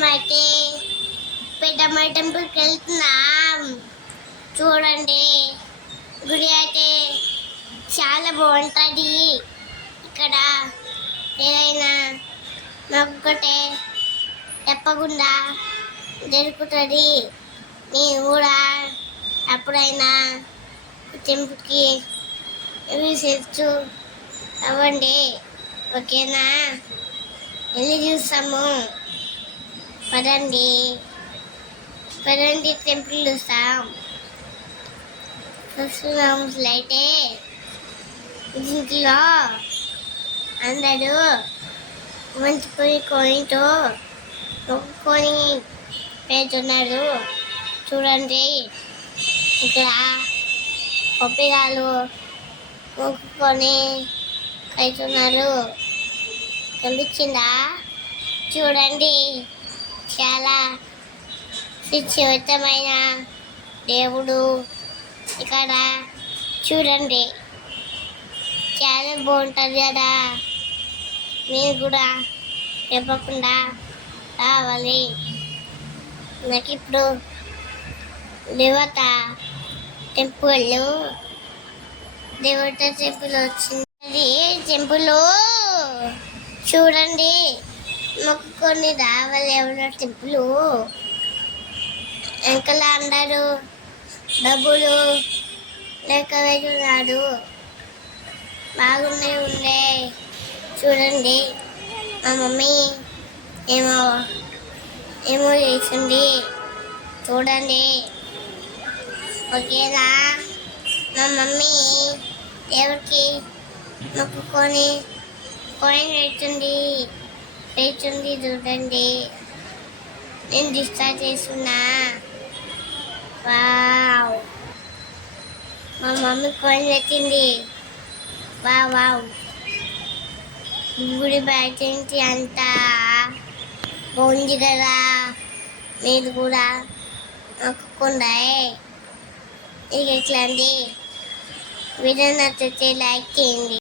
మేమైతే పెద్దమ్మ టెంపుల్కి వెళ్తున్నాం. చూడండి, గుడి అయితే చాలా బాగుంటుంది. ఇక్కడ ఏదైనా మొక్కటే తప్పకుండా జరుగుతుంది. నేను కూడా ఎప్పుడైనా టెంపుల్కి విజిట్ అవ్వండి, ఓకేనా? వెళ్ళి చూస్తాము. పదండి టెంపుల్ చూస్తాం. అయితే ఇంట్లో అందరూ మంచి కోయితో మొక్కుకొని పెడుతున్నారు. చూడండి, ఇక్కడ పప్పిగాలు మొక్కుకొని పెడుతున్నారు. కనిపించిందా? చూడండి, చాలా శక్తివంతమైన దేవుడు ఇక్కడ. చూడండి, చాలా బాగుంటుంది కదా. మీరు కూడా తప్పకుండా రావాలి. నాకు ఇప్పుడు దేవత టెంపుల్ వచ్చింది. టెంపుల్ చూడండి, మొక్కుకొని రావాలి. ఎవరో టెంపుల్ వెనకాల అందరూ డబ్బులు లెక్క వేస్తున్నాడు. ఉండే చూడండి, మా మమ్మీ ఏమో చేసింది. చూడండి, ఓకేనా? మా మమ్మీ దేవుడికి మొక్కుకొని కాయిన్ వేస్తుంది. చూడండి, నేను డిస్టార్ట్ చేస్తున్నా. వావ్, మా మమ్మీ కాయిన్ పెట్టింది. వావ్, గుడి బయట అంతా బాగుంది కదా. మీరు కూడా మొక్కుకుండా ఇక ఎట్లా అండి? వీడియో నచ్చితే లైక్ చేయండి.